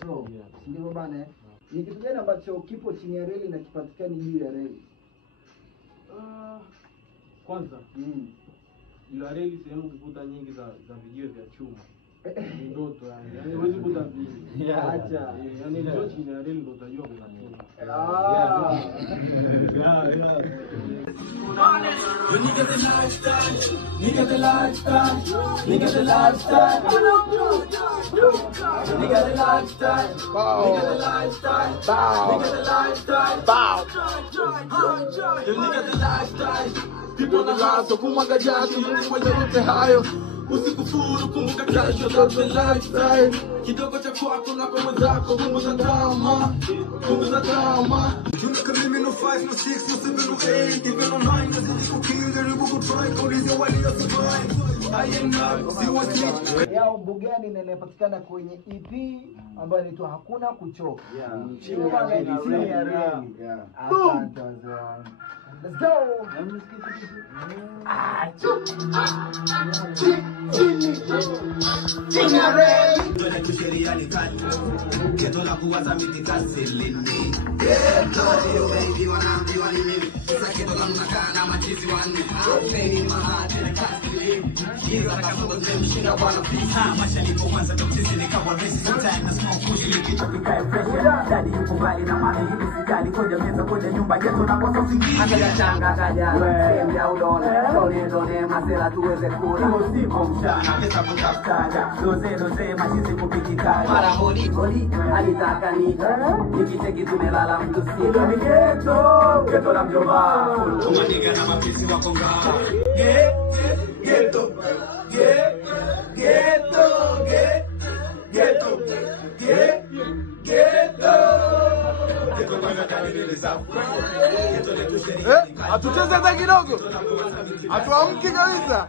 So, ndio bana. Ni kitu gani ambacho kipo chini ya reli na kipatikani juu ya reli? Kwanza, juu ya reli sehemu kukuta nyingi za vijio vya chuma. Ni ndoto yani. Yaani huwezi kukuta vingi. Acha. Yaani ndio chini ya reli ndio utajua kuna chuma. You nigga the lifestyle, nigga the lifestyle, nigga the lifestyle. Nigga the lifestyle, nigga the lifestyle, nigga the lifestyle, you nigga the lifestyle. People na hustle kumwaga jasho kwenye yote hayo. Usikufuru kumbuka kesho the lifestyle. Kidogo cha kwako na kwa mwenzako punguza drama, punguza drama. Tunaka mimi no 5 no 6 no 7 no 8 even no 9 nazidi kukill jaribu kutry kuuliza walio survive. I am not seriously Yao Mbugani na inapatikana kwenye EP ambayo inaitwa Hakuna Kuchoka. Chini ya reli. Asante wazee. Let's go. chini ya reli. Ndio kusheria ni kali. Keto la kuwaza mitikaselini. Ndio baby wanaambiwa ni mimi. Sasa keto la mnakaa na machizi wanne. Afeni mahati na kasi. Hiro akafunga zemshinda bwana pisa. Maisha nipo kwanza tokisi nikawa resi. Sometimes na smoke push ni kitu kikae fresh. Daddy yuko mbali na mami hivi sikali. Koja meza koja nyumba yetu na kwa sofi. Akaja changa kaja. Sehemu ya udone. Done masela tuweze kula. Usiku mchana pesa kutafuta. Doze machizi kupikika. Mara hodi alitaka nikiteki tumelala mtu sika. Ni geto la mjomba. Tumandiga na mapisi wako ngao. Geto. Atucheze hata kidogo. Atuamki kabisa.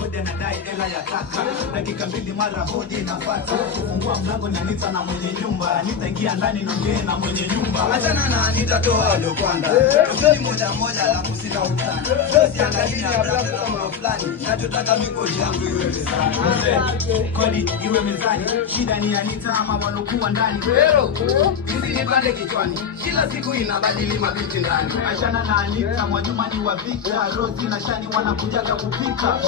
Hoja na dai ela ya kaka. Dakika mbili mara hodi inafuata. Kufungua mlango na nita na mwenye nyumba. Nitaingia ndani naongea na mwenye nyumba. Achana na nitatoa leo kwanza. Tusoni moja la kusina utana. Sisi angalia brother kama fulani. Nachotaka mikoji yangu iwe mezani. Kodi iwe mezani. Shida ni Anita ama walokuwa ndani. Hizi ni pande kichwani. Kila siku inabadili mabinti ndani. Achana na Anita Mwajuma ni wa vita. Rosi na Shani wanakujaga kupika.